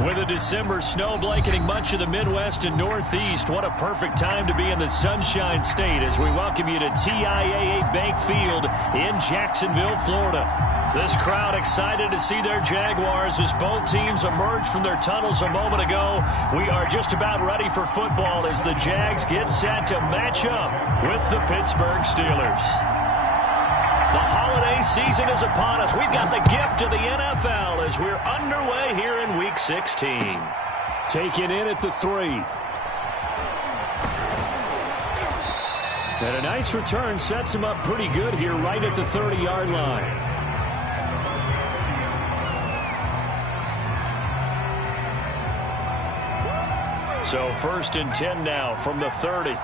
With a December snow blanketing much of the Midwest and Northeast, what a perfect time to be in the Sunshine State as we welcome you to TIAA Bank Field in Jacksonville, Florida. This crowd excited to see their Jaguars as both teams emerged from their tunnels a moment ago. We are just about ready for football as the Jags get set to match up with the Pittsburgh Steelers. The holiday season is upon us. We've got the gift of the NFL as we're underway here in Week 16. Taken in at the 3. And a nice return sets him up pretty good here right at the 30-yard line. So 1st and 10 now from the 30.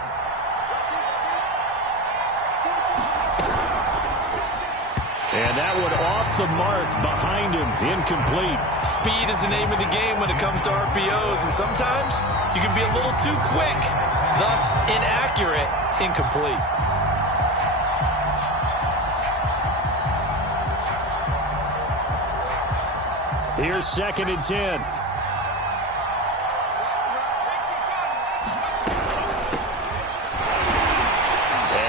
And that one off the mark behind him, incomplete. Speed is the name of the game when it comes to RPOs, and sometimes you can be a little too quick, thus inaccurate, incomplete. Here's 2nd and 10.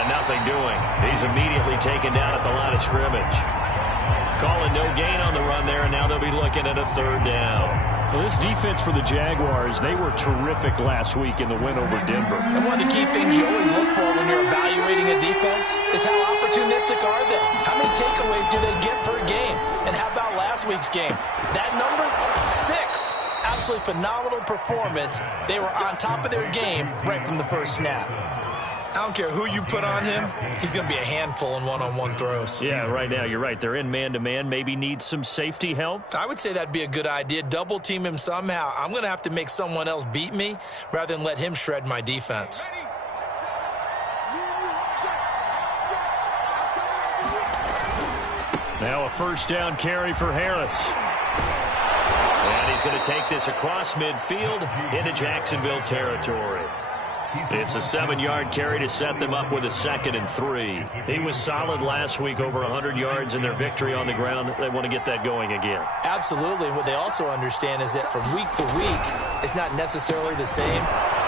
Nothing doing. He's immediately taken down at the line of scrimmage. Calling no gain on the run there, and now they'll be looking at a 3rd down. Well, this defense for the Jaguars, they were terrific last week in the win over Denver. And one of the key things you always look for when you're evaluating a defense is how opportunistic are they? How many takeaways do they get per game? And how about last week's game? That number, 6. Absolutely phenomenal performance. They were on top of their game right from the first snap. I don't care who you put on him, he's going to be a handful in one-on-one throws. Yeah, right now, you're right. They're in man-to-man. Maybe need some safety help. I would say that'd be a good idea. Double team him somehow. I'm going to have to make someone else beat me rather than let him shred my defense. Now a 1st down carry for Harris. And he's going to take this across midfield into Jacksonville territory. It's a 7-yard carry to set them up with a 2nd and 3. He was solid last week, over 100 yards in their victory on the ground. They want to get that going again. Absolutely. What they also understand is that from week to week, it's not necessarily the same,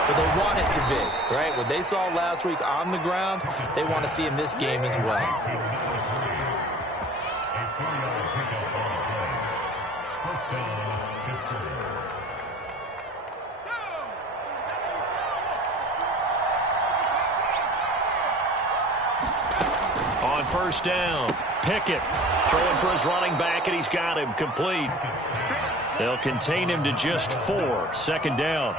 but they want it to be, right? What they saw last week on the ground, they want to see in this game as well. On 1st down, Pickett throwing for his running back, and he's got him complete. They'll contain him to just 4. 2nd down.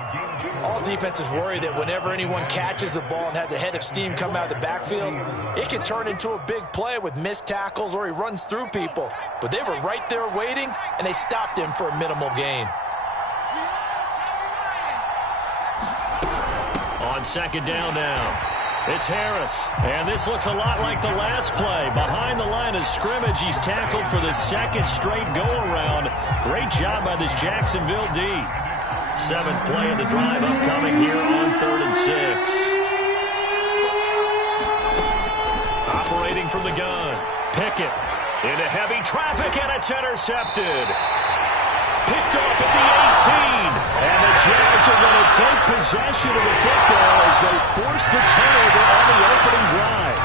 All defenses worry that whenever anyone catches the ball and has a head of steam come out of the backfield, it can turn into a big play with missed tackles or he runs through people. But they were right there waiting, and they stopped him for a minimal gain. On 2nd down now. It's Harris, and this looks a lot like the last play. Behind the line of scrimmage, he's tackled for the 2nd straight go-around. Great job by this Jacksonville D. 7th play of the drive upcoming here on 3rd and 6. Operating from the gun, Pickett into heavy traffic, and it's intercepted. Picked off at the 18. And the Jags are going to take possession of the football as they force the turnover on the opening drive.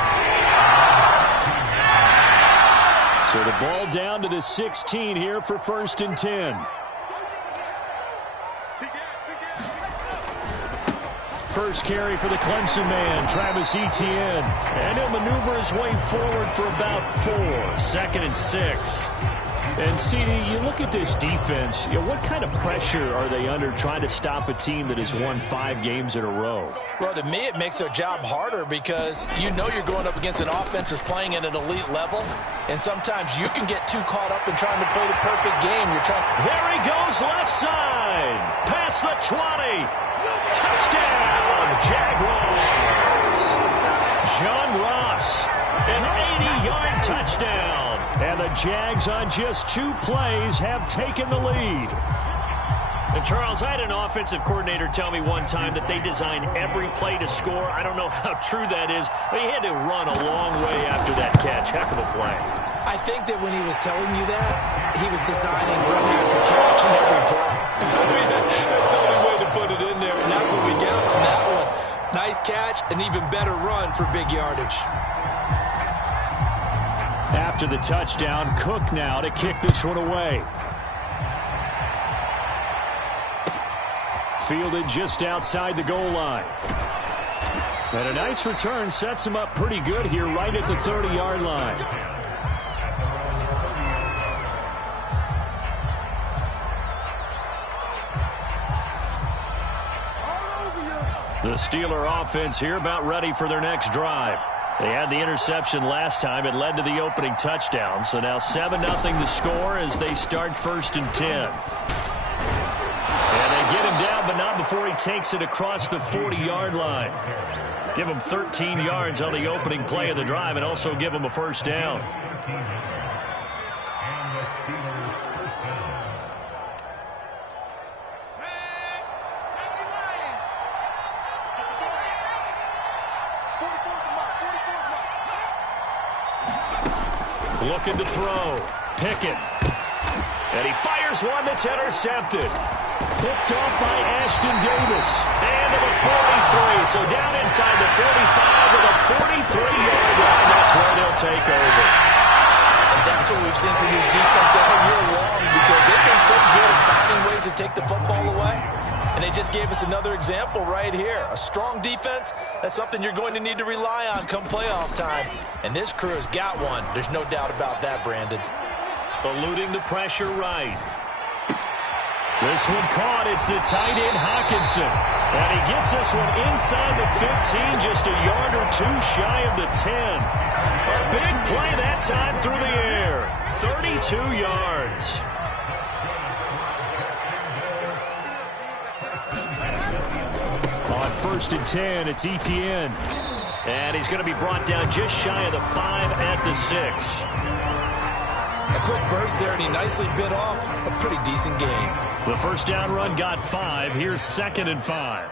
So the ball down to the 16 here for 1st and 10. First carry for the Clemson man, Travis Etienne. And he'll maneuver his way forward for about 4. 2nd and 6. And, CD, you look at this defense, what kind of pressure are they under trying to stop a team that has won 5 games in a row? Well, to me, it makes their job harder because you know you're going up against an offense that's playing at an elite level, and sometimes you can get too caught up in trying to play the perfect game. There he goes, left side, past the 20. Touchdown, Jaguars. John Ross, an 80-yard touchdown. And the Jags on just 2 plays have taken the lead. And Charles, I had an offensive coordinator tell me one time that they design every play to score. I don't know how true that is, but he had to run a long way after that catch. Heck of a play. I think that when he was telling you that, he was designing run after catch in every play. That's the only way to put it in there, and that's what we get on that one. Nice catch, an even better run for big yardage. After the touchdown, Cook now to kick this one away. Fielded just outside the goal line. And a nice return sets him up pretty good here right at the 30-yard line. The Steeler offense here about ready for their next drive. They had the interception last time. It led to the opening touchdown. So now 7-0 the score as they start 1st and 10. And they get him down, but not before he takes it across the 40-yard line. Give him 13 yards on the opening play of the drive and also give him a first down. Looking to throw. Pickett. And he fires one that's intercepted. Picked off by Ashton Davis. And to the 43. So down inside the 45 with a 43-yard line. That's where they'll take over. And that's what we've seen from this defense all year long because they've been so good at finding ways to take the football away. And they just gave us another example right here. A strong defense, that's something you're going to need to rely on come playoff time. And this crew has got one. There's no doubt about that, Brandon. Eluding the pressure right. This one caught. It's the tight end Hawkinson. And he gets this one inside the 15, just a yard or two shy of the 10. A big play that time through the air. 32 yards. On 1st and 10, it's Etienne. And he's going to be brought down just shy of the 5 at the 6. A quick burst there, and he nicely bit off a pretty decent gain. The first down run got 5. Here's 2nd and 5.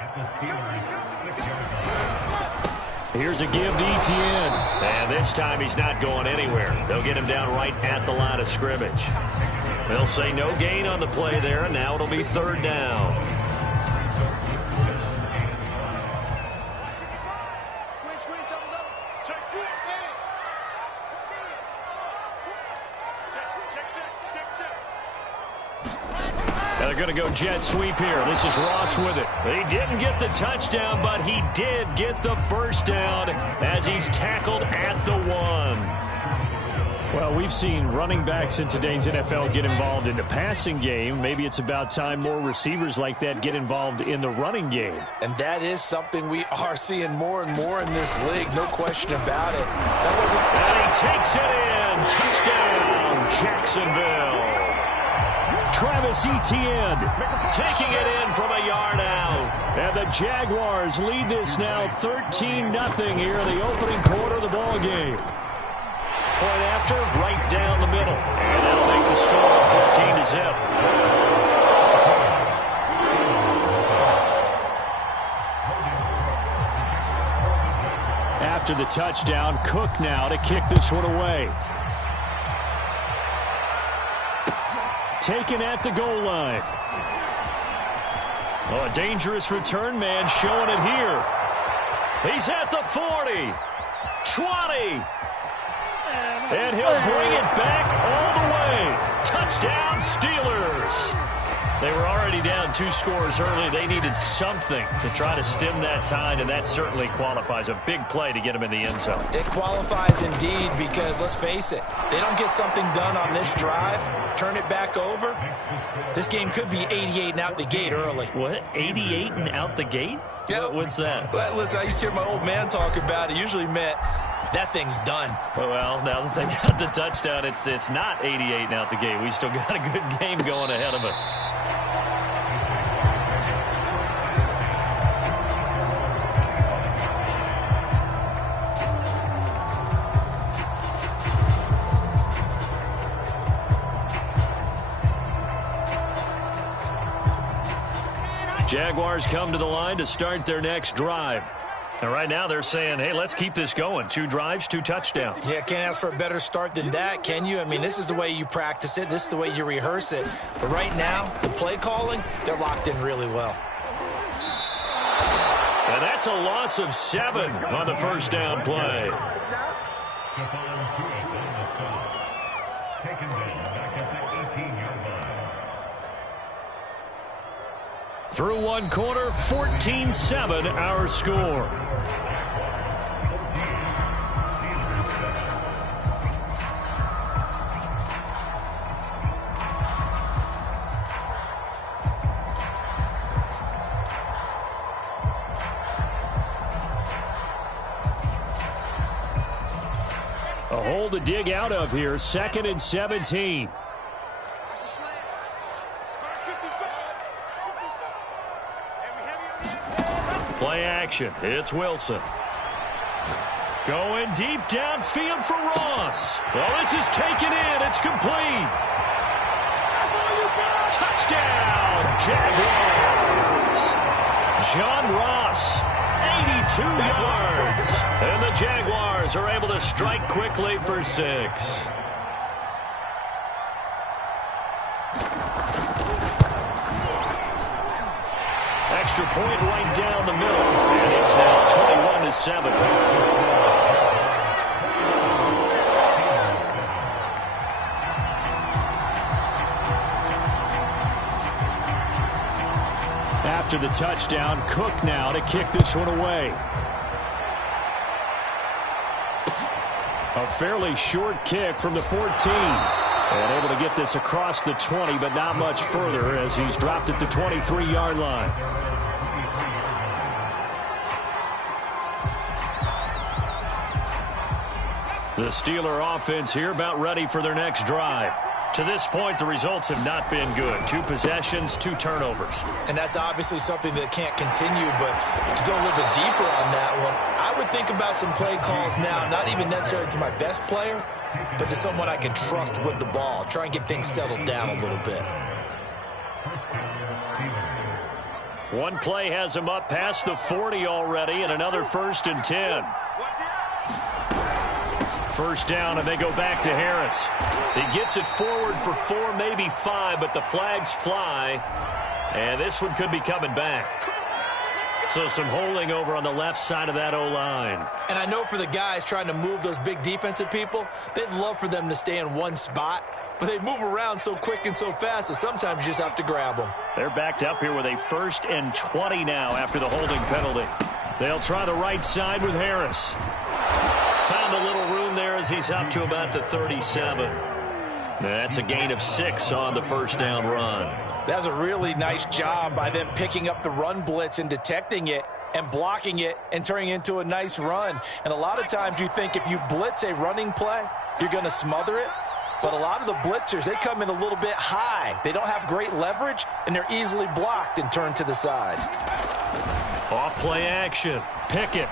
Here's a give to Etienne. And this time he's not going anywhere. They'll get him down right at the line of scrimmage. They'll say no gain on the play there, and now it'll be 3rd down. They're going to go jet sweep here. This is Ross with it. He didn't get the touchdown, but he did get the first down as he's tackled at the 1. Well, we've seen running backs in today's NFL get involved in the passing game. Maybe it's about time more receivers like that get involved in the running game. And that is something we are seeing more and more in this league. No question about it. And he takes it in. Touchdown, Jacksonville. Travis Etienne taking it in from a yard out. And the Jaguars lead this now 13-0 here in the opening quarter of the ball game. Point after, right down the middle. And that'll make the score 14-0. After the touchdown, Cook now to kick this one away. Taken at the goal line. Oh, a dangerous return man showing it here. He's at the 40, 20, and he'll bring it back all the way. Touchdown, Steelers. They were already down 2 scores early. They needed something to try to stem that tide, and that certainly qualifies. A big play to get them in the end zone. It qualifies indeed because, let's face it, they don't get something done on this drive, turn it back over, this game could be 88 and out the gate early. What? 88 and out the gate? Yeah. What's that? Well, listen, I used to hear my old man talk about it. Usually meant that thing's done. Well, now that they got the touchdown, it's not 88 and out the gate. We still got a good game going ahead of us. Jaguars come to the line to start their next drive. And right now they're saying, hey, let's keep this going. 2 drives, 2 touchdowns. Yeah, can't ask for a better start than that, can you? I mean, this is the way you practice it. This is the way you rehearse it. But right now, the play calling, they're locked in really well. And that's a loss of 7 on the first down play. Through 1 quarter, 14-7 our score. A hole to dig out of here, 2nd and 17. Play action. It's Wilson. Going deep downfield for Ross. Well, this is taken in. It's complete. Touchdown, Jaguars. John Ross, 82 yards. And the Jaguars are able to strike quickly for 6. Extra point right down the middle, and it's now 21-7. After the touchdown, Cook now to kick this one away. A fairly short kick from the 14. And able to get this across the 20, but not much further as he's dropped at the 23-yard line. The Steeler offense here about ready for their next drive. To this point, the results have not been good. 2 possessions, 2 turnovers. And that's obviously something that can't continue, but to go a little bit deeper on that one, I would think about some play calls now, not even necessarily to my best player, but to someone I can trust with the ball. Try and get things settled down a little bit. One play has him up past the 40 already, and another 1st and 10. First down, and they go back to Harris. He gets it forward for 4, maybe 5, but the flags fly, and this one could be coming back. So some holding over on the left side of that O-line. And I know for the guys trying to move those big defensive people, they'd love for them to stay in one spot, but they move around so quick and so fast that sometimes you just have to grab them. They're backed up here with a 1st and 20 now after the holding penalty. They'll try the right side with Harris. Found a little room there as he's up to about the 37. That's a gain of 6 on the first down run. That was a really nice job by them picking up the run blitz and detecting it and blocking it and turning it into a nice run. And a lot of times you think if you blitz a running play, you're going to smother it. But a lot of the blitzers, they come in a little bit high. They don't have great leverage, and they're easily blocked and turned to the side. Off play action. Pickett.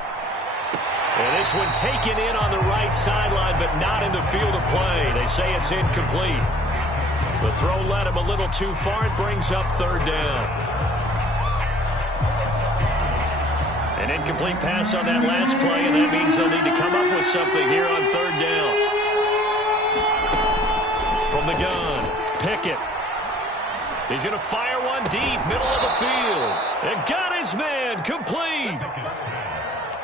And this one taken in on the right sideline, but not in the field of play. They say it's incomplete. The throw led him a little too far. It brings up 3rd down. An incomplete pass on that last play, and that means they'll need to come up with something here on 3rd down. From the gun, Pickett. He's going to fire one deep, middle of the field. And got his man, complete.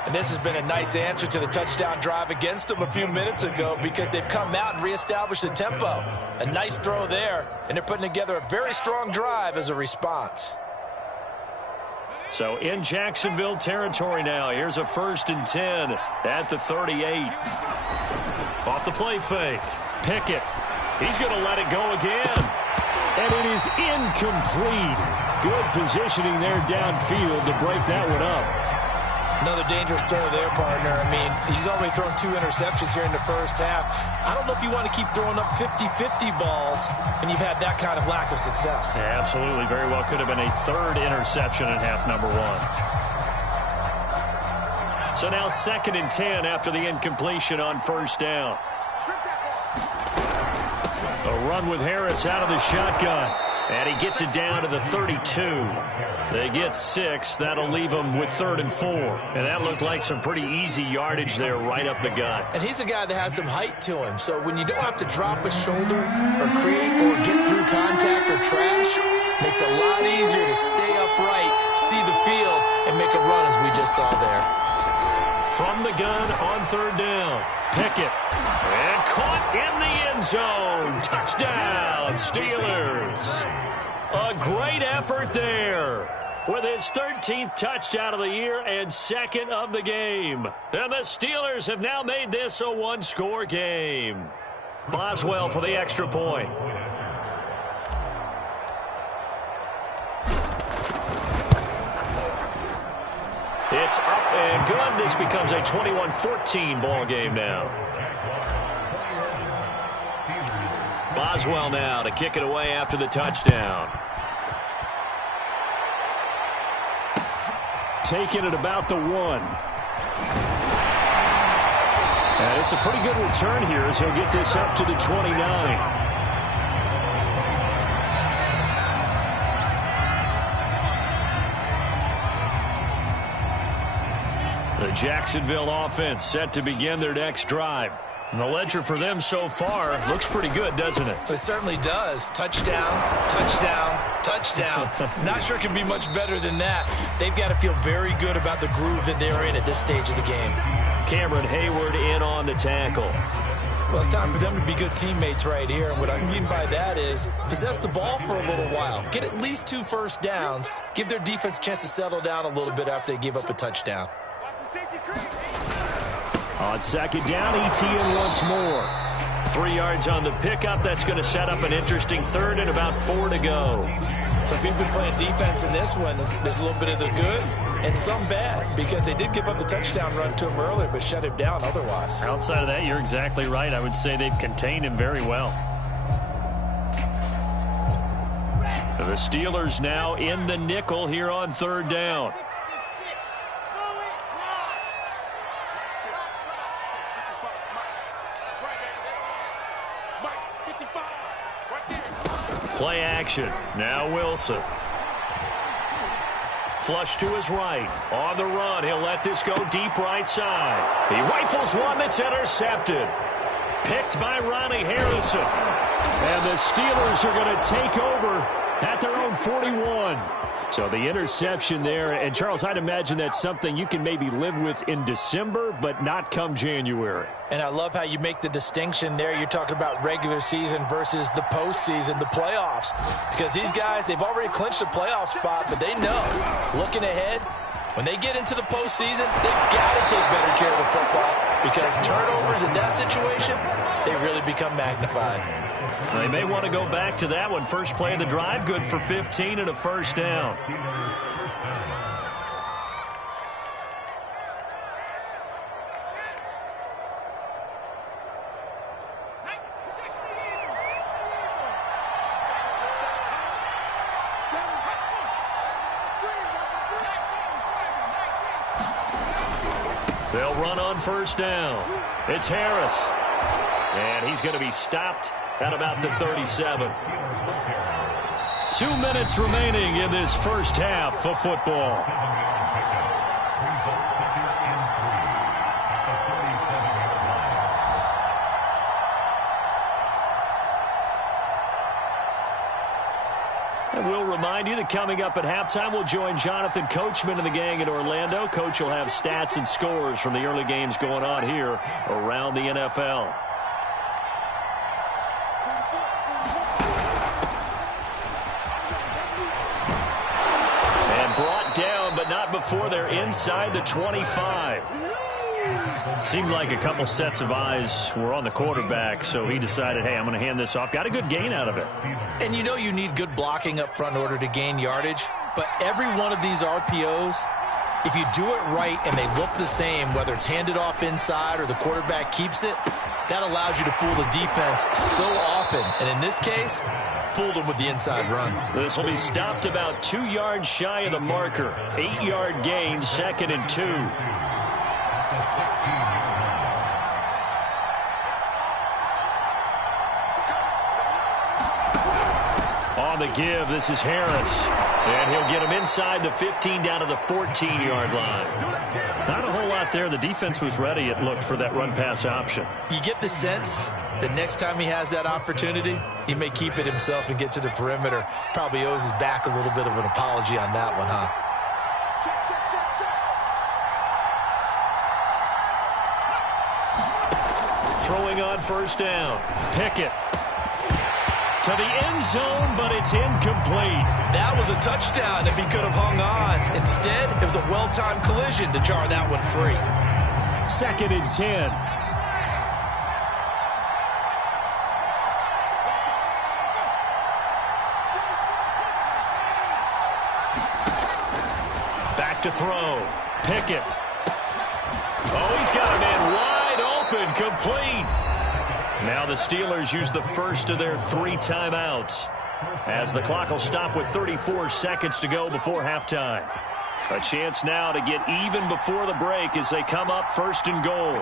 And this has been a nice answer to the touchdown drive against them a few minutes ago because they've come out and reestablished the tempo. A nice throw there, and they're putting together a very strong drive as a response. So in Jacksonville territory now, here's a 1st and 10 at the 38. Off the play fake, Pickett. He's going to let it go again. And it is incomplete. Good positioning there downfield to break that one up. Another dangerous throw there, partner. I mean, he's already thrown 2 interceptions here in the first half. I don't know if you want to keep throwing up 50-50 balls when you've had that kind of lack of success. Yeah, absolutely. Very well could have been a 3rd interception in half number 1. So now 2nd and 10 after the incompletion on 1st down. A run with Harris out of the shotgun. And he gets it down to the 32. They get 6. That'll leave them with 3rd and 4. And that looked like some pretty easy yardage there right up the gut. And he's a guy that has some height to him. So when you don't have to drop a shoulder or create or get through contact or trash, makes it a lot easier to stay upright, see the field, and make a run as we just saw there. From the gun on 3rd down. Pickett. And caught in the end zone. Touchdown, Steelers. A great effort there with his 13th touchdown of the year and 2nd of the game. And the Steelers have now made this a 1-score game. Boswell for the extra point. It's up and good. This becomes a 21-14 ball game now. Boswell now to kick it away after the touchdown. Taking it about the 1. And it's a pretty good return here as he'll get this up to the 29. The Jacksonville offense set to begin their next drive. And the ledger for them so far looks pretty good, doesn't it? It certainly does. Touchdown, touchdown, touchdown. Not sure it can be much better than that. They've got to feel very good about the groove that they're in at this stage of the game. Cameron Hayward in on the tackle. Well, it's time for them to be good teammates right here. And what I mean by that is possess the ball for a little while. Get at least 2 first downs. Give their defense a chance to settle down a little bit after they give up a touchdown. On 2nd down, ETN once more. 3 yards on the pickup. That's going to set up an interesting 3rd and about 4 to go. So if you've been playing defense in this one, there's a little bit of the good and some bad because they did give up the touchdown run to him earlier but shut him down otherwise. Outside of that, you're exactly right. I would say they've contained him very well. The Steelers now in the nickel here on 3rd down. Play action. Now Wilson. Flush to his right. On the run. He'll let this go deep right side. He rifles one that's intercepted. Picked by Ronnie Harrison. And the Steelers are going to take over at their own 41. So the interception there. And, Charles, I'd imagine that's something you can maybe live with in December, but not come January. And I love how you make the distinction there. You're talking about regular season versus the postseason, the playoffs. Because these guys, they've already clinched a playoff spot, but they know, looking ahead, when they get into the postseason, they've got to take better care of the football because turnovers in that situation, they really become magnified. They may want to go back to that one. First play of the drive, good for 15 and a first down. They'll run on first down. It's Harris. And he's going to be stopped at about the 37. 2 minutes remaining in this first half of football. And we'll remind you that coming up at halftime, we'll join Jonathan Coachman and the gang in Orlando. Coach will have stats and scores from the early games going on here around the NFL. And brought down, but not before they're inside the 25. Seemed like a couple sets of eyes were on the quarterback, so he decided, hey, I'm going to hand this off. Got a good gain out of it. And you know you need good blocking up front in order to gain yardage, but every one of these RPOs, if you do it right and they look the same, whether it's handed off inside or the quarterback keeps it, that allows you to fool the defense so often. And in this case, fooled them with the inside run. This will be stopped about 2 yards shy of the marker. 8-yard gain, 2nd and 2. On the give. This is Harris. And he'll get him inside the 15 down to the 14-yard line. Not a whole lot there. The defense was ready, it looked, for that run-pass option. You get the sense that next time he has that opportunity, he may keep it himself and get to the perimeter. Probably owes his back a little bit of an apology on that one, huh? Throwing on first down. Pickett to the end zone, but it's incomplete. That was a touchdown if he could have hung on. Instead, it was a well-timed collision to jar that one free. 2nd and 10. Back to throw. Pickett. Oh, he's got a man wide open, complete. Now the Steelers use the first of their 3 timeouts, as the clock will stop with 34 seconds to go before halftime. A chance now to get even before the break as they come up 1st and goal.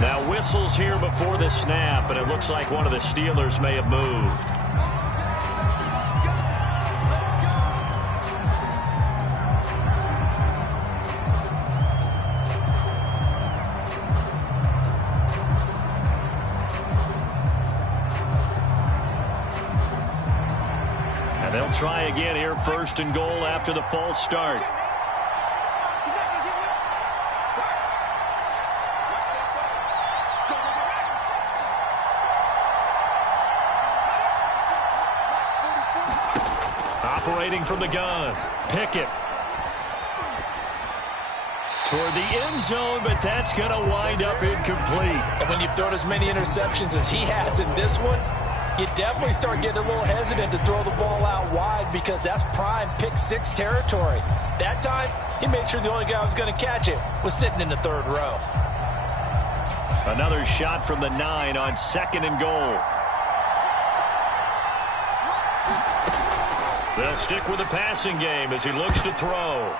Now whistles here before the snap, and it looks like one of the Steelers may have moved. They'll try again here, 1st and goal after the false start. Operating from the gun, Pickett. Toward the end zone, but that's going to wind up incomplete. And when you've thrown as many interceptions as he has in this one, you definitely start getting a little hesitant to throw the ball out wide, because that's prime pick 6 territory. That time, he made sure the only guy who was going to catch it was sitting in the 3rd row. Another shot from the 9 on 2nd and goal. They'll stick with the passing game as he looks to throw.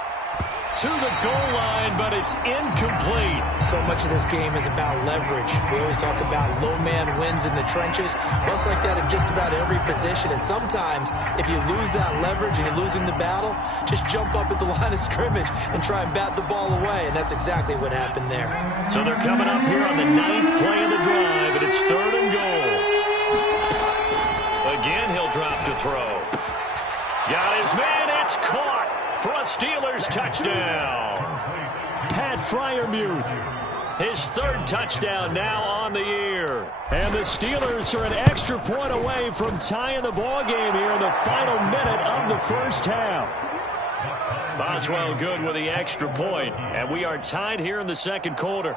To the goal line, but it's incomplete. So much of this game is about leverage. We always talk about low man wins in the trenches. Well, it's like that in just about every position. And sometimes, if you lose that leverage and you're losing the battle, just jump up at the line of scrimmage and try and bat the ball away. And that's exactly what happened there. So they're coming up here on the 9th play of the drive, and it's 3rd and goal. Again, he'll drop to throw. Got his man. It's caught for a Steelers touchdown. Pat Freiermuth. His 3rd touchdown now on the year. And the Steelers are an extra point away from tying the ball game here in the final minute of the 1st half. Boswell good with the extra point, and we are tied here in the 2nd quarter.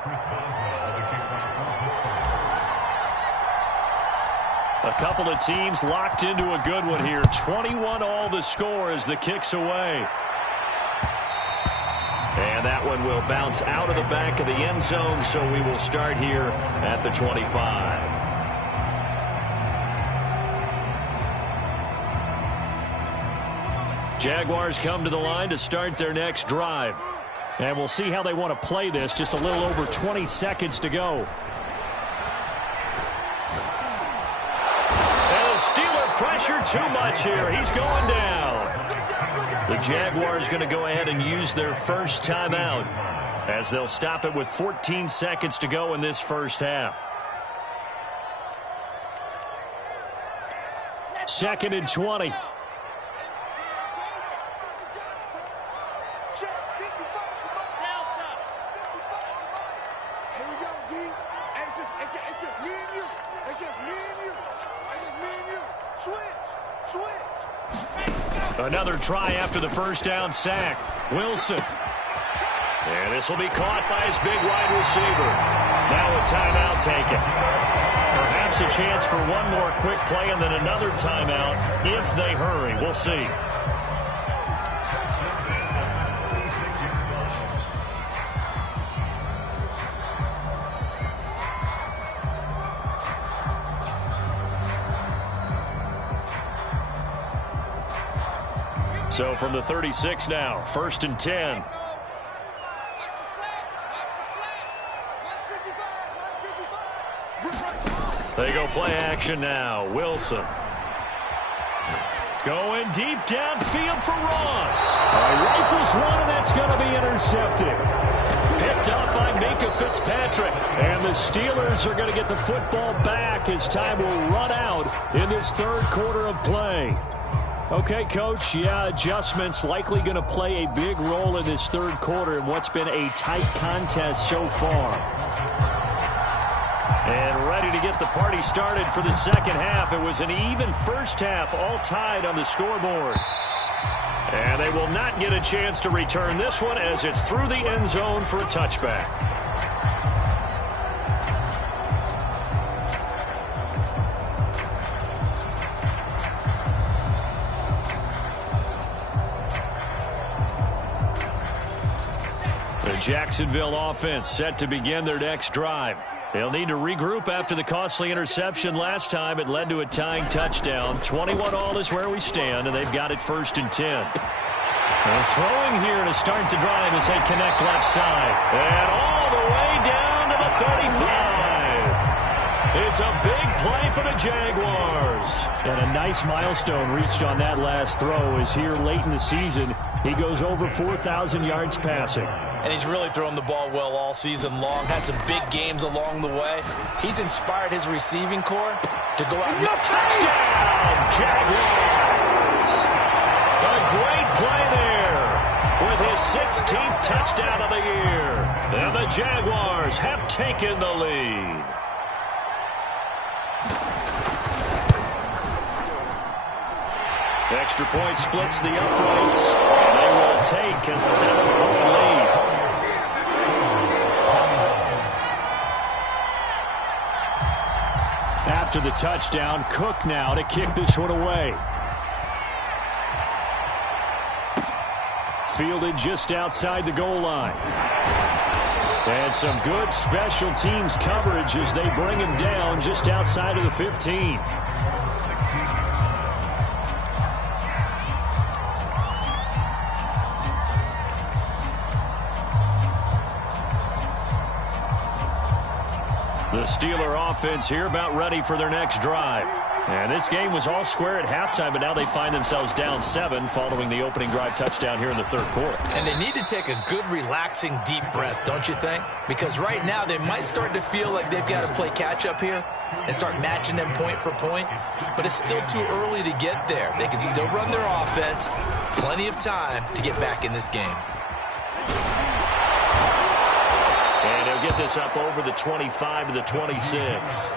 A couple of teams locked into a good one here. 21-all the score as the kick's away. And that one will bounce out of the back of the end zone, so we will start here at the 25. Jaguars come to the line to start their next drive. And we'll see how they want to play this. Just a little over 20 seconds to go. And the Steeler pressure too much here. He's going down. The Jaguars going to go ahead and use their first timeout, as they'll stop it with 14 seconds to go in this 1st half. 2nd and 20. Another try after the first down sack. Wilson. And this will be caught by his big wide receiver. Now a timeout taken. Perhaps a chance for one more quick play and then another timeout if they hurry. We'll see. So from the 36 now, 1st and 10. They go play action now. Wilson. Going deep downfield for Ross. Rifles one, and that's going to be intercepted. Picked up by Minka Fitzpatrick. And the Steelers are going to get the football back as time will run out in this third quarter of play. Okay, Coach, yeah, adjustments likely going to play a big role in this third quarter in what's been a tight contest so far. And ready to get the party started for the second half. It was an even first half, all tied on the scoreboard. And they will not get a chance to return this one as it's through the end zone for a touchback. The Jacksonville offense set to begin their next drive. They'll need to regroup after the costly interception last time. It led to a tying touchdown. 21-all is where we stand, and they've got it 1st and 10. They're throwing here to start the drive as they connect left side. And all the way down to the 35. It's a big play for the Jaguars. And a nice milestone reached on that last throw is here late in the season. He goes over 4,000 yards passing. And he's really thrown the ball well all season long. Had some big games along the way. He's inspired his receiving corps to go out and touchdown, Jaguars! A great play there with his 16th touchdown of the year. And the Jaguars have taken the lead. Extra point splits the uprights, and they will take a 7-point lead. After the touchdown, Cook now to kick this one away. Fielded just outside the goal line. And some good special teams coverage as they bring him down just outside of the 15. The Steeler offense here about ready for their next drive. And this game was all square at halftime, but now they find themselves down 7 following the opening drive touchdown here in the third quarter. And they need to take a good, relaxing, deep breath, don't you think? Because right now they might start to feel like they've got to play catch-up here and start matching them point for point. But it's still too early to get there. They can still run their offense. Plenty of time to get back in this game. And he'll get this up over the 25 to the 26.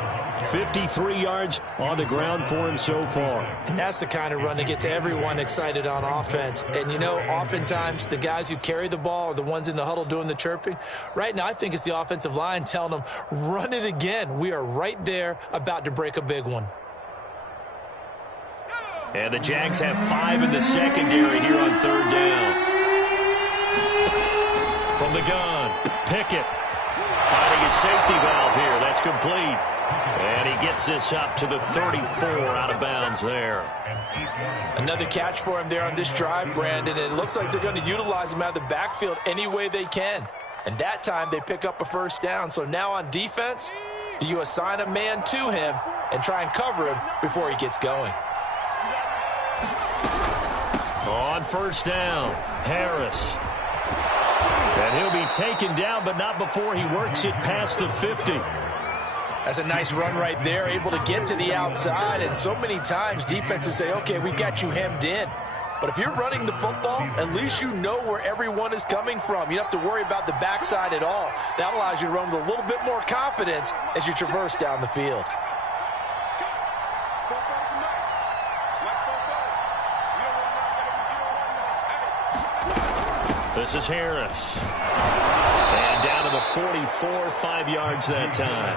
53 yards on the ground for him so far. And that's the kind of run that gets everyone excited on offense. And, you know, oftentimes the guys who carry the ball are the ones in the huddle doing the chirping. Right now, I think it's the offensive line telling them, run it again. We are right there about to break a big one. And the Jags have 5 in the secondary here on third down. From the gun, Pickett finding his safety valve here. That's complete. And he gets this up to the 34 out of bounds there. Another catch for him there on this drive, Brandon. It looks like they're going to utilize him out of the backfield any way they can. And that time they pick up a first down. So now on defense, do you assign a man to him and try and cover him before he gets going? On first down, Harris. And he'll be taken down, but not before he works it past the 50. That's a nice run right there, able to get to the outside. And so many times defenses say, okay, we got you hemmed in. But if you're running the football, at least you know where everyone is coming from. You don't have to worry about the backside at all. That allows you to run with a little bit more confidence as you traverse down the field. This is Harris. And down to the 44, 5 yards that time.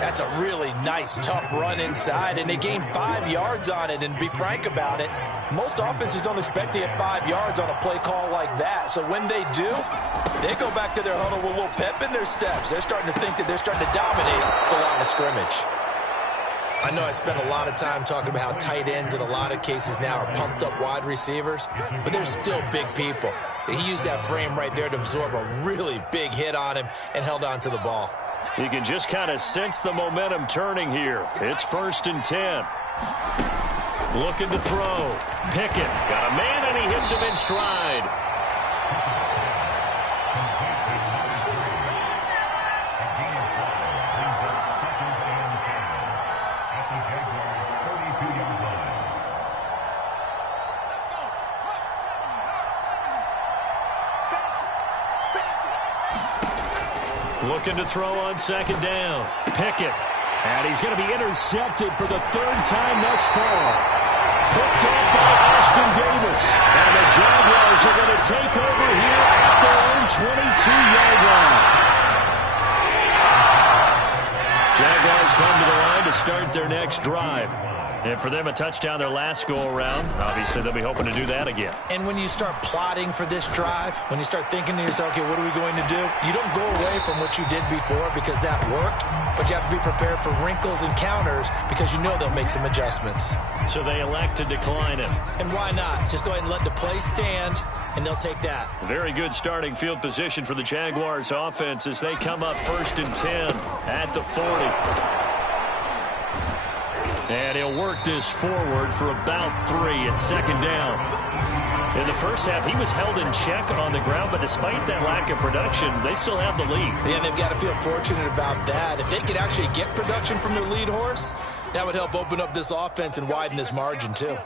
That's a really nice, tough run inside, and they gained 5 yards on it. And to be frank about it, most offenses don't expect to get 5 yards on a play call like that. So when they do, they go back to their huddle with a little pep in their steps. They're starting to think that they're starting to dominate the line of scrimmage. I know I spent a lot of time talking about how tight ends in a lot of cases now are pumped up wide receivers, but they're still big people. He used that frame right there to absorb a really big hit on him and held on to the ball. You can just kind of sense the momentum turning here. It's 1st and 10. Looking to throw. Pickett got a man, and he hits him in stride. Looking to throw on second down. Pickett. And he's going to be intercepted for the third time thus far. Picked up by Ashton Davis. And the Jaguars are going to take over here at their own 22-yard line. Jaguars come to the line to start their next drive. And for them, a touchdown their last go-around. Obviously, they'll be hoping to do that again. And when you start plotting for this drive, when you start thinking to yourself, okay, what are we going to do? You don't go away from what you did before because that worked, but you have to be prepared for wrinkles and counters because you know they'll make some adjustments. So they elect to decline it. And why not? Just go ahead and let the play stand, and they'll take that. Very good starting field position for the Jaguars offense as they come up 1st and 10 at the 40. And he'll work this forward for about 3 at second down. In the first half, he was held in check on the ground, but despite that lack of production, they still have the lead. Yeah, and they've got to feel fortunate about that. If they could actually get production from their lead horse, that would help open up this offense and widen this margin, too.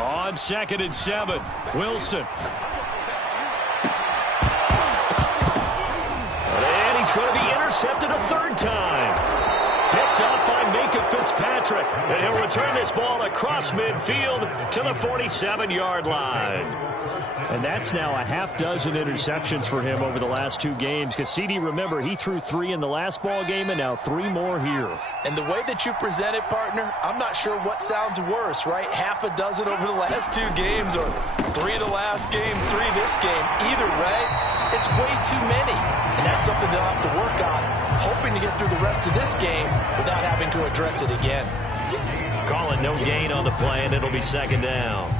On 2nd and 7, Wilson. And he's going to be intercepted a third time. Picked up by Minka Fitzpatrick. And he'll return this ball across midfield to the 47-yard line. And that's now a half dozen interceptions for him over the last 2 games. Because CD, remember, he threw 3 in the last ball game and now 3 more here. And the way that you present it, partner, I'm not sure what sounds worse, right? Half a dozen over the last 2 games or 3 the last game, 3 this game. Either way, it's way too many. And that's something they'll have to work on, hoping to get through the rest of this game without having to address it again. Call it no gain on the play, and it'll be second down.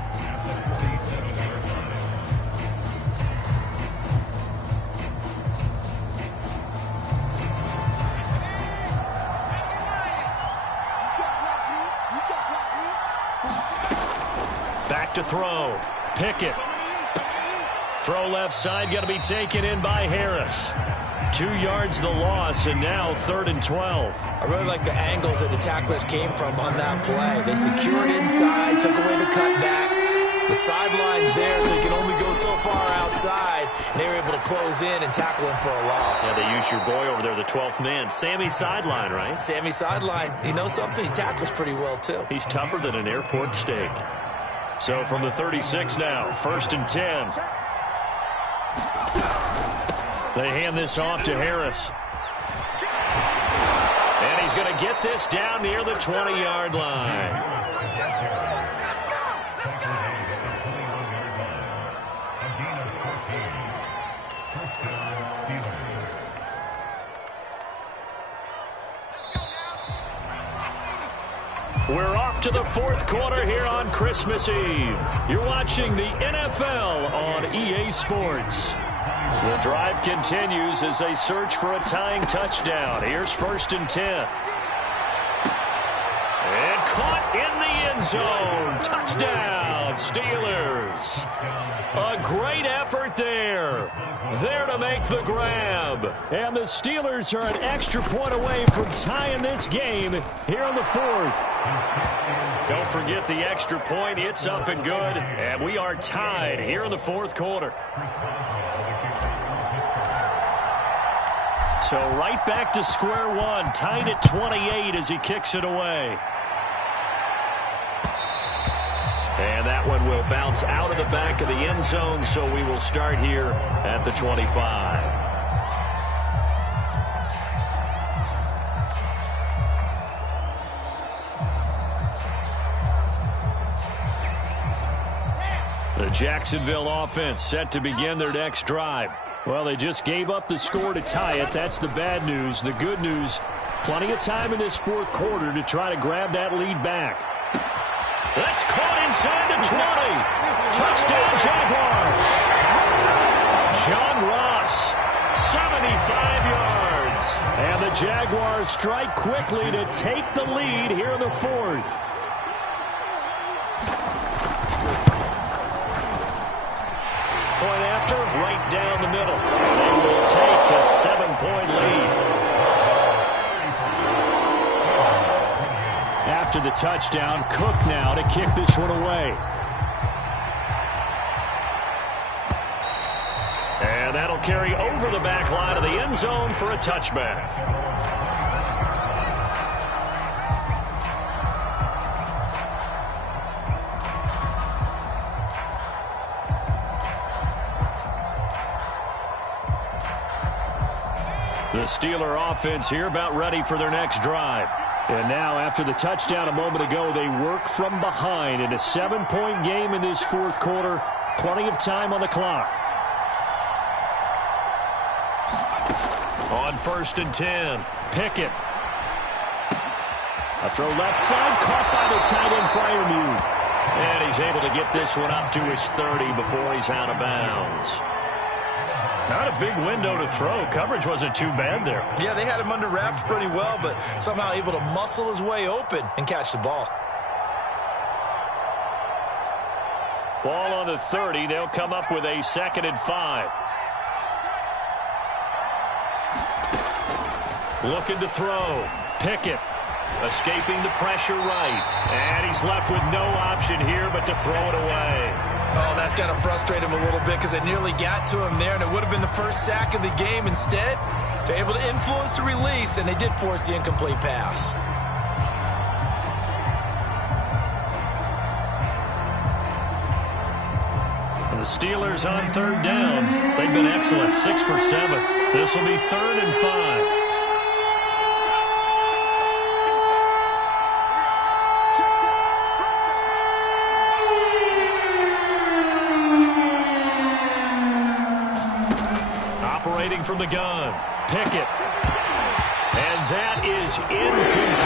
Back to throw. Pickett. Throw left side, going to be taken in by Harris. 2 yards the loss, and now 3rd and 12. I really like the angles that the tacklers came from on that play. They secured inside, took away the cutback. The sideline's there, so you can only go so far outside. And they were able to close in and tackle him for a loss. Yeah, they used your boy over there, the 12th man. Sammy Sideline, right? Sammy Sideline. You know something? He tackles pretty well, too. He's tougher than an airport steak. So from the 36 now, 1st and 10. They hand this off to Harris. And he's going to get this down near the 20-yard line. We're off to the 4th quarter here on Christmas Eve. You're watching the NFL on EA Sports. The drive continues as they search for a tying touchdown. Here's 1st and 10. And caught in the end zone. Touchdown, Steelers. A great effort there. There to make the grab. And the Steelers are an extra point away from tying this game here in the 4th. Don't forget the extra point. It's up and good. And we are tied here in the 4th quarter. So right back to square one. Tied at 28 as he kicks it away. And that one will bounce out of the back of the end zone, so we will start here at the 25. The Jacksonville offense set to begin their next drive. Well, they just gave up the score to tie it. That's the bad news. The good news, plenty of time in this 4th quarter to try to grab that lead back. That's caught inside the 20. Touchdown, Jaguars. John Ross, 75 yards. And the Jaguars strike quickly to take the lead here in the fourth. Point after, right down the middle. They will take a 7-point lead. After the touchdown, Cook now to kick this one away. And that'll carry over the back line of the end zone for a touchback. The Steeler offense here about ready for their next drive. And now, after the touchdown a moment ago, they work from behind in a 7-point game in this fourth quarter. Plenty of time on the clock. On 1st and 10, Pickett. A throw left side, caught by the tight end Freiermuth. And he's able to get this one up to his 30 before he's out of bounds. Not a big window to throw. Coverage wasn't too bad there. Yeah, they had him under wraps pretty well, but somehow able to muscle his way open and catch the ball. Ball on the 30. They'll come up with a 2nd and 5. Looking to throw. Pickett escaping the pressure right. And he's left with no option here but to throw it away. Oh, that's got to frustrate him a little bit because they nearly got to him there, and it would have been the first sack of the game. Instead, they're able to influence the release, and they did force the incomplete pass. And the Steelers on 3rd down. They've been excellent, 6 for 7. This will be 3rd and 5. From the gun, Pickett, and that is incomplete.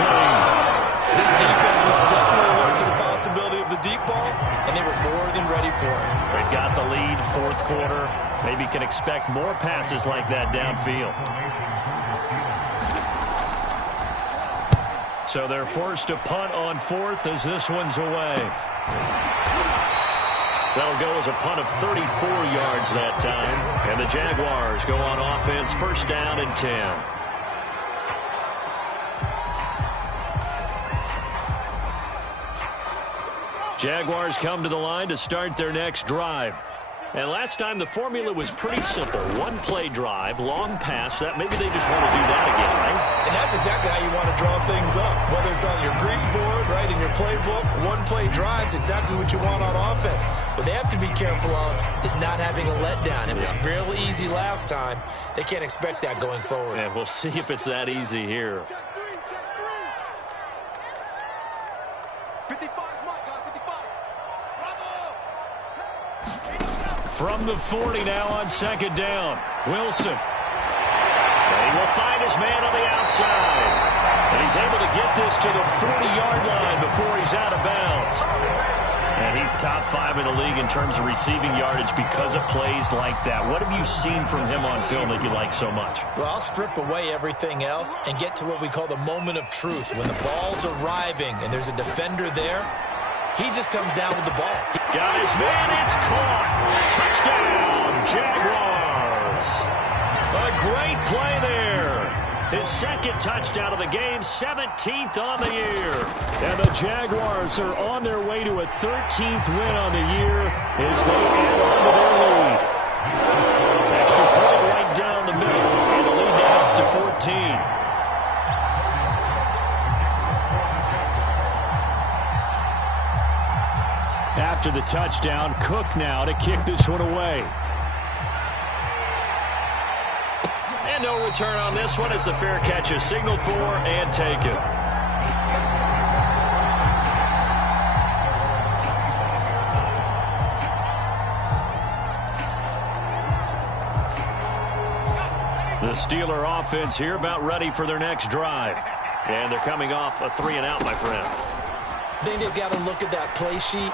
This defense was definitely alert to the possibility of the deep ball, and they were more than ready for it. They've got the lead, fourth quarter. Maybe can expect more passes like that downfield. So they're forced to punt on 4th as this one's away. That'll go as a punt of 34 yards that time. And the Jaguars go on offense, 1st down and 10. Jaguars come to the line to start their next drive. And last time the formula was pretty simple. 1-play drive, long pass. That maybe they just want to do that again, right? And that's exactly how you want to draw things up. Whether it's on your grease board, right, in your playbook, 1-play drive's exactly what you want on offense. What they have to be careful of is not having a letdown. It was real easy last time. They can't expect that going forward. Yeah, we'll see if it's that easy here. From the 40 now on 2nd down. Wilson. And he will find his man on the outside. And he's able to get this to the 40-yard line before he's out of bounds. And he's top 5 in the league in terms of receiving yardage because of plays like that. What have you seen from him on film that you like so much? Well, I'll strip away everything else and get to what we call the moment of truth. When the ball's arriving and there's a defender there, he just comes down with the ball. Got his man, it's caught. Touchdown, Jaguars. A great play there. His 2nd touchdown of the game, 17th on the year. And the Jaguars are on their way to a 13th win on the year as they add on to their lead. Extra point right down the middle, and the lead now up to 14. After the touchdown, Cook now to kick this one away. And no return on this one as the fair catch is signaled for and taken. The Steeler offense here about ready for their next drive. And they're coming off a 3-and-out, my friend. I think they've got to look at that play sheet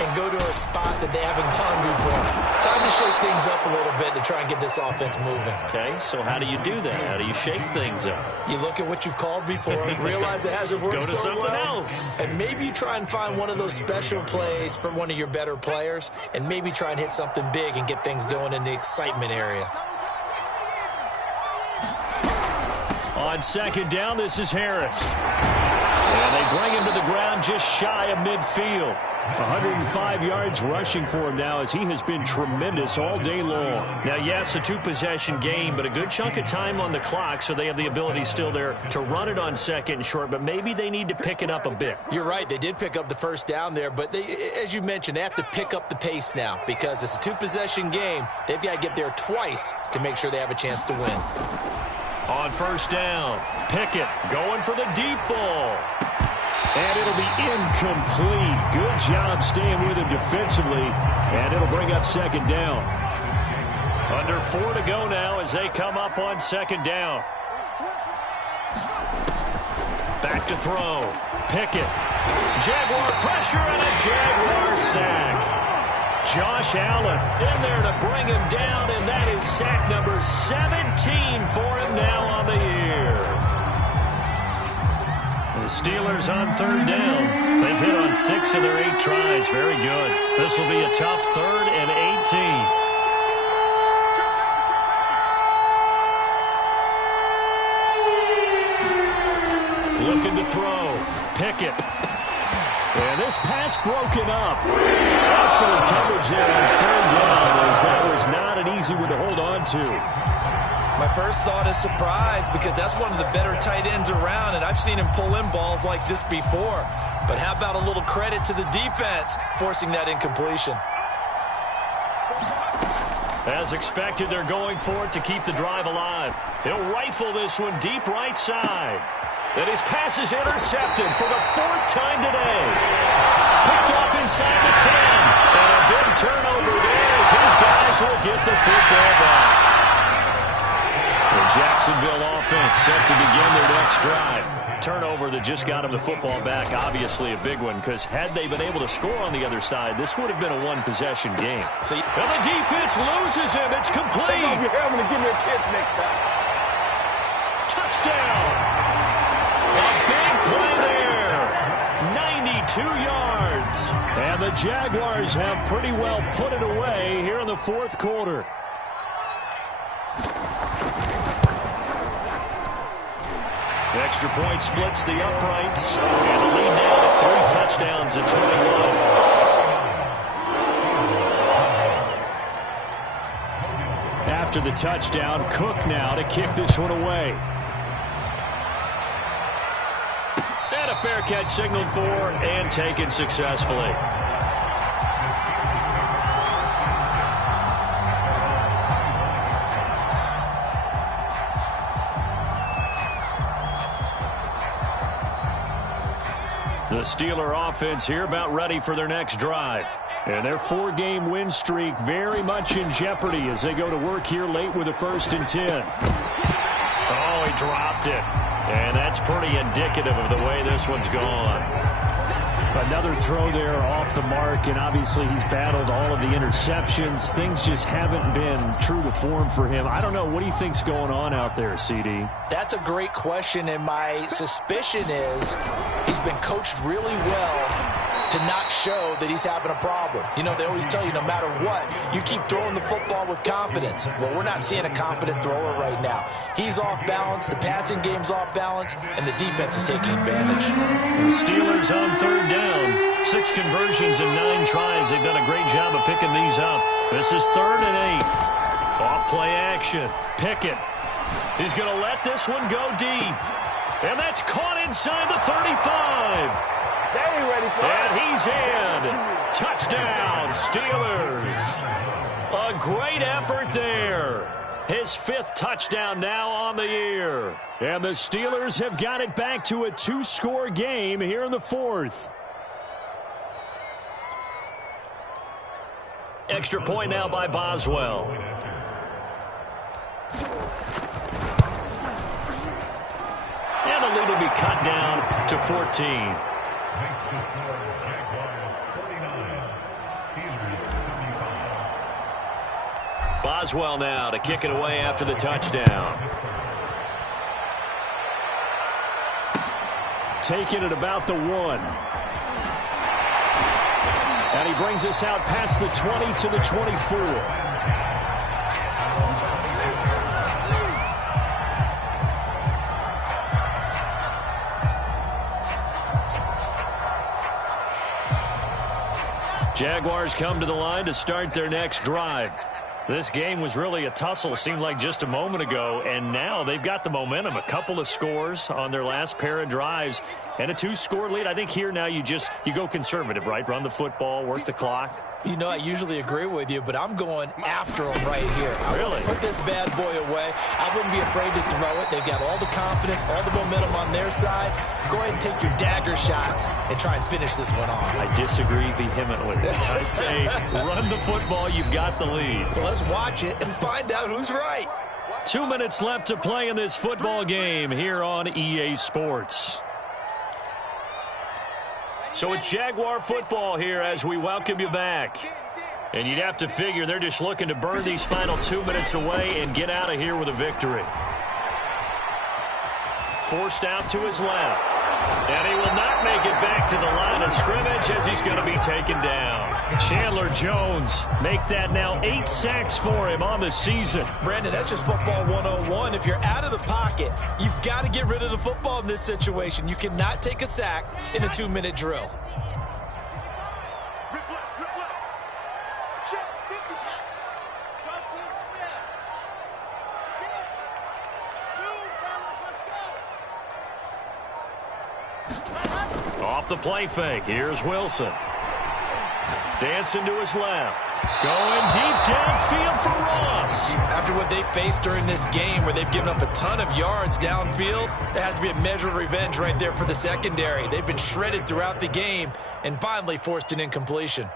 and go to a spot that they haven't gone before. Time to shake things up a little bit to try and get this offense moving. Okay, so how do you do that? How do you shake things up? You look at what you've called before, realize it hasn't worked Go to so something well, else. and maybe you try and find one of those special plays for one of your better players, and maybe try and hit something big and get things going in the excitement area. On second down, this is Harris. And they bring him to the ground just shy of midfield. 105 yards rushing for him now as he has been tremendous all day long. Now, yes, a two-possession game, but a good chunk of time on the clock, so they have the ability still there to run it on second and short, but maybe they need to pick it up a bit. You're right. They did pick up the first down there, but they, as you mentioned, they have to pick up the pace now because it's a two-possession game. They've got to get there twice to make sure they have a chance to win. On first down, Pickett going for the deep ball. And it'll be incomplete. Good job staying with him defensively. And it'll bring up second down. Under 4 to go now as they come up on second down. Back to throw. Pickett. Jaguar pressure and a Jaguar sack. Josh Allen in there to bring him down, and that is sack number 17 for him now on the year. The Steelers on third down. They've hit on 6 of their 8 tries. Very good. This will be a tough 3rd and 18. Looking to throw. Pickett. And this pass broken up. Excellent coverage there on third down as that was not an easy one to hold on to. My first thought is surprise because that's one of the better tight ends around, and I've seen him pull in balls like this before. But how about a little credit to the defense forcing that incompletion? As expected, they're going for it to keep the drive alive. He'll rifle this one deep right side. And his pass is intercepted for the 4th time today. Picked off inside the 10. And a big turnover there as his guys will get the football back. The Jacksonville offense set to begin their next drive. Turnover that just got them the football back. Obviously a big one because had they been able to score on the other side, this would have been a one-possession game. So and the defense loses him. It's complete. Take off your helmet and give me a kiss next time. Touchdown. A big play there. 92 yards. And the Jaguars have pretty well put it away here in the 4th quarter. Extra point splits the uprights. And the lead now to 3 touchdowns and 21. After the touchdown, Cook now to kick this one away. And a fair catch signaled for and taken successfully. The Steeler offense here about ready for their next drive. And their 4-game win streak very much in jeopardy as they go to work here late with a 1st and 10. Oh, he dropped it. And that's pretty indicative of the way this one's gone. Another throw there off the mark, and obviously he's battled all of the interceptions. Things just haven't been true to form for him. I don't know. What do you think's going on out there, CD? that's a great question, and my suspicion is he's been coached really well to not show that he's having a problem. You know, they always tell you no matter what, you keep throwing the football with confidence. Well, we're not seeing a confident thrower right now. He's off balance, the passing game's off balance, and the defense is taking advantage. The Steelers on third down. 6 conversions and 9 tries. They've done a great job of picking these up. This is 3rd and 8. Off play action. Pickett. He's going to let this one go deep. And that's caught inside the 35. And he's in. Touchdown, Steelers. A great effort there. His 5th touchdown now on the year. And the Steelers have got it back to a 2-score game here in the 4th. Extra point now by Boswell. And the lead will be cut down to 14. Boswell now to kick it away after the touchdown. Taking it about the 1. And he brings us out past the 20 to the 24. Jaguars come to the line to start their next drive. This game was really a tussle, seemed like just a moment ago, and now they've got the momentum. A couple of scores on their last pair of drives and a 2-score lead. I think here now you go conservative, right? Run the football, work the clock. You know, I usually agree with you, but I'm going after them right here. I want to put this bad boy away. I wouldn't be afraid to throw it. They've got all the confidence, all the momentum on their side. Go ahead and take your dagger shots and try and finish this one off. I disagree vehemently. I say run the football. You've got the lead. Well, let's watch it and find out who's right. 2 minutes left to play in this football game here on EA Sports. So it's Jaguar football here as we welcome you back. And you'd have to figure they're just looking to burn these final 2 minutes away and get out of here with a victory. Forced out to his left. And he will not make it back to the line of scrimmage as he's going to be taken down. Chandler Jones, make that now 8 sacks for him on the season. Brandon, that's just football 101. If you're out of the pocket, you've got to get rid of the football in this situation. You cannot take a sack in a 2-minute drill. Off the play fake, here's Wilson. Dancing to his left. Going deep downfield for Ross. After what they faced during this game where they've given up a ton of yards downfield, there has to be a measure of revenge right there for the secondary. They've been shredded throughout the game and finally forced an incompletion.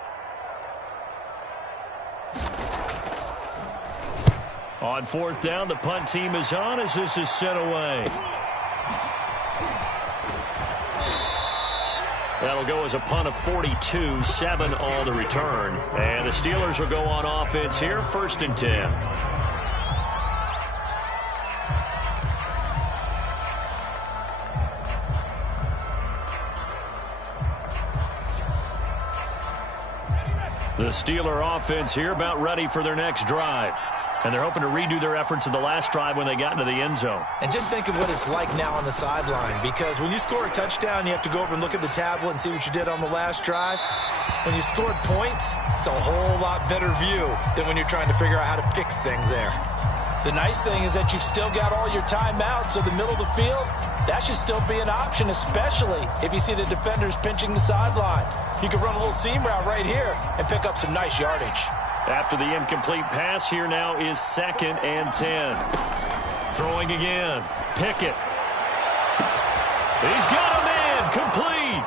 On 4th down, the punt team is on as this is sent away. That'll go as a punt of 42, 7 all to return. And the Steelers will go on offense here, 1st and 10. The Steeler offense here about ready for their next drive. And they're hoping to redo their efforts in the last drive when they got into the end zone. And just think of what it's like now on the sideline, because when you score a touchdown, you have to go over and look at the tablet and see what you did on the last drive. When you scored points, it's a whole lot better view than when you're trying to figure out how to fix things there. The nice thing is that you've still got all your timeouts, so the middle of the field, that should still be an option, especially if you see the defenders pinching the sideline. You can run a little seam route right here and pick up some nice yardage. After the incomplete pass, here now is 2nd and 10. Throwing again. Pickett. He's got a man complete.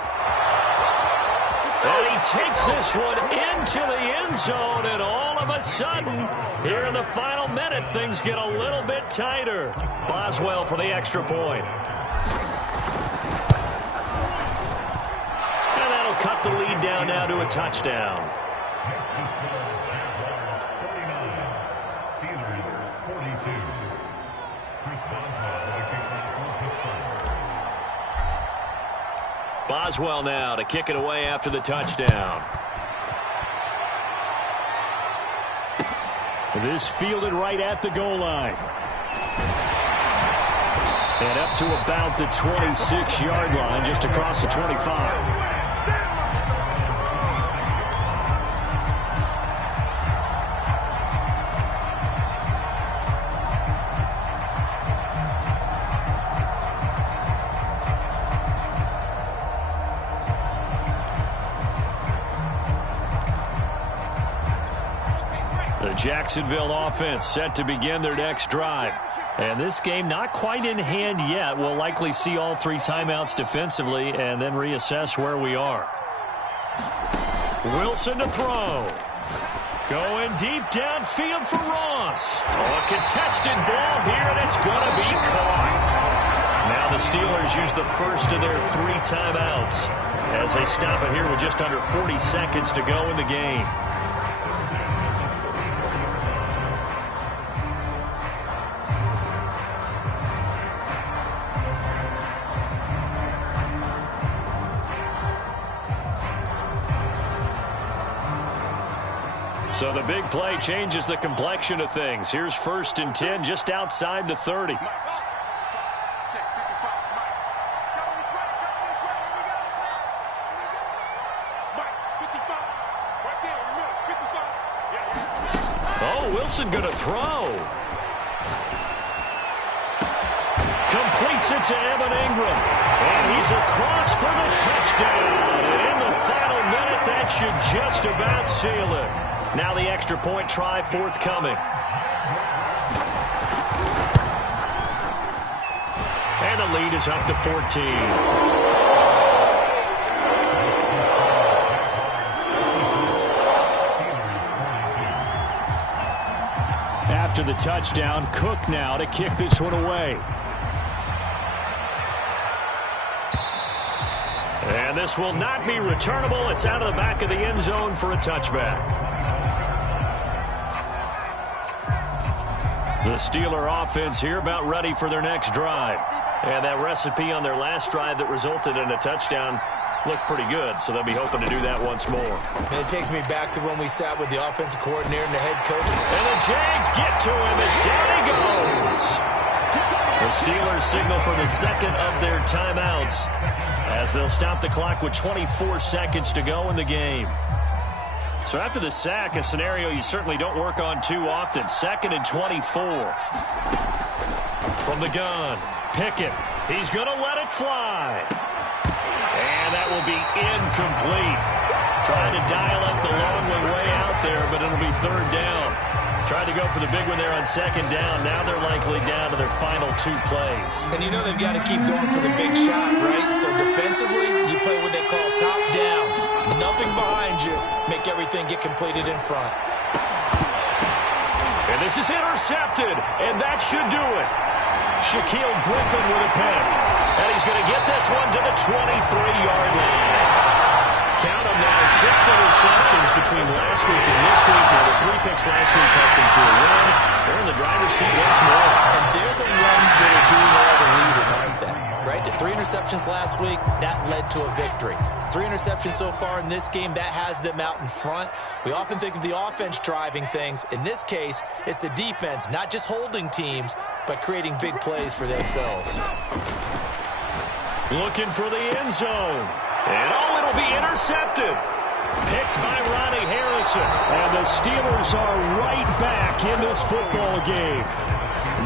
And he takes this one into the end zone, and all of a sudden, here in the final minute, things get a little bit tighter. Boswell for the extra point. And that'll cut the lead down now to a touchdown. Boswell now to kick it away after the touchdown. This fielded right at the goal line. And up to about the 26-yard line, just across the 25. Jacksonville offense set to begin their next drive. And this game not quite in hand yet. We'll likely see all 3 timeouts defensively and then reassess where we are. Wilson to throw. Going deep downfield for Ross. A contested ball here, and it's going to be caught. Now the Steelers use the first of their 3 timeouts as they stop it here with just under 40 seconds to go in the game. So the big play changes the complexion of things. Here's 1st and 10 just outside the 30. Oh, Wilson going to throw. Completes it to Evan Ingram. And he's across for the touchdown. And in the final minute, that should just about seal it. Now the extra point try forthcoming. And the lead is up to 14. After the touchdown, Cook now to kick this one away. And this will not be returnable. It's out of the back of the end zone for a touchback. The Steeler offense here about ready for their next drive. And that recipe on their last drive that resulted in a touchdown looked pretty good, so they'll be hoping to do that once more. And it takes me back to when we sat with the offensive coordinator and the head coach. And the Jags get to him as down he goes. The Steelers signal for the second of their timeouts as they'll stop the clock with 24 seconds to go in the game. So after the sack, a scenario you certainly don't work on too often. 2nd and 24. From the gun, Pickett. He's going to let it fly. And that will be incomplete. Trying to dial up the long way out there, but it'll be 3rd down. Tried to go for the big one there on 2nd down. Now they're likely down to their final 2 plays. And you know they've got to keep going for the big shot, right? So defensively, you play what they call top down. Nothing behind you. Make everything get completed in front. And this is intercepted, and that should do it. Shaquille Griffin with a pick. And he's going to get this one to the 23-yard line. Count them now, 6 interceptions between last week and this week. Now the 3 picks last week helped them to a win. They're in the driver's seat once more. And they're the ones that are doing all the leading, aren't they? Right? The 3 interceptions last week, that led to a victory. 3 interceptions so far in this game, that has them out in front. We often think of the offense driving things. In this case, it's the defense, not just holding teams, but creating big plays for themselves. Looking for the end zone. And it'll be intercepted. Picked by Ronnie Harrison. And the Steelers are right back in this football game.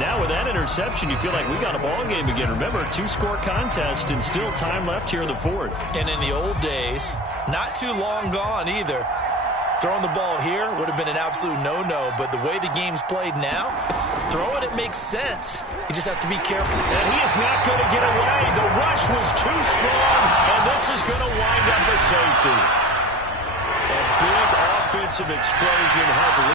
Now with that interception, you feel like we got a ball game again. Remember, 2-score contest and still time left here in the 4th. And in the old days, not too long gone either. Throwing the ball here would have been an absolute no-no, but the way the game's played now, throwing it makes sense. You just have to be careful. And he is not going to get away. The rush was too strong, and this is going to wind up a safety. A big offensive explosion helped